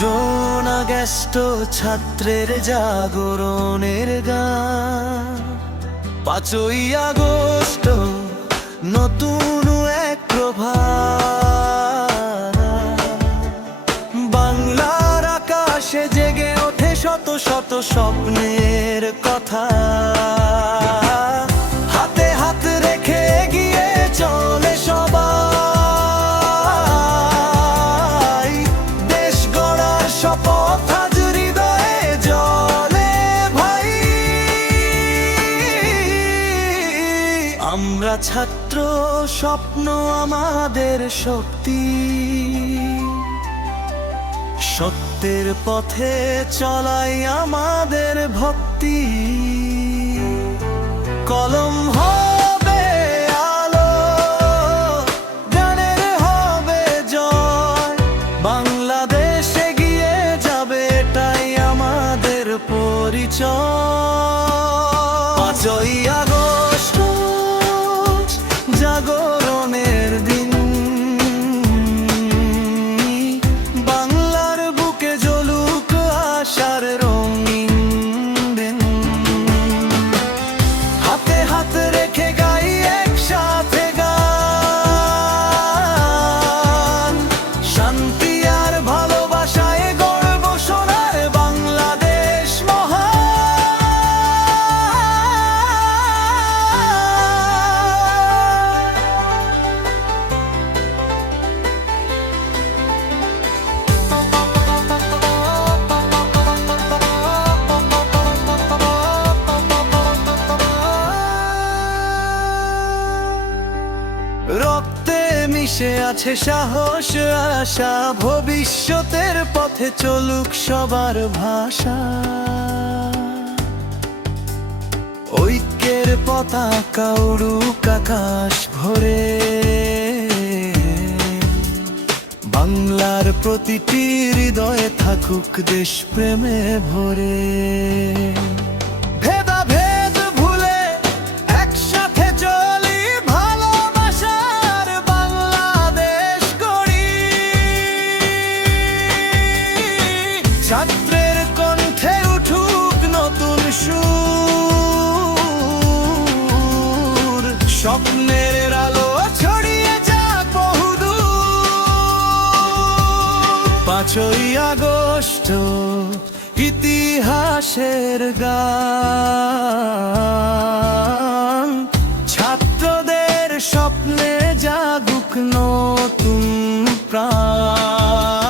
জন August ছাত্রের জাগরণের গান, 5ই আগস্ট নতুন এক প্রভাত। বাংলার আকাশে জেগে ওঠে শত শত স্বপ্নের কথা। হাতে হাত রেখে এগিয়ে চলে সবাই, দেশ গড়ার শপথ আজ হৃদয়ে জ্বলে ভাই। আমরা ছাত্র, স্বপ্ন আমাদের শক্তি, সত্যের পথে চলাই আমাদের ভক্তি। কলম হবে আলো, গানের হবে জয়, বাংলাদেশ এগিয়ে যাবে, এটাই আমাদের পরিচয়। 5ই আগস্ট জাগরণের দিন, বাংলার বুকে জ্বলুক আশার রঙিন দিন। হাতে হাত রেখে গাই একসাথে গান, শান্তি আর ভালোবাসায় গর্ব সোনার বাংলাদেশ মহান। রক্তে মিশে আছে সাহস আশা, ভবিষ্যতের পথে চলুক সবার ভাষা। ঐক্যের পতাকা উড়ুক আকাশ ভরে, বাংলার প্রতিটি হৃদয়ে থাকুক দেশ প্রেমে ভরে। ভেদাভেদ ভুলে একসাথে চলি, ভালোবাসার বাংলাদেশ গড়ি। ছাত্রের কণ্ঠে উঠুক নতুন সুর, স্বপ্নের আলো ছড়িয়ে যাক বহুদূর। 5ই আগস্ট ইতিহাসের গান, ছাত্রদের স্বপ্নে জাগুক নতুন প্রাণ।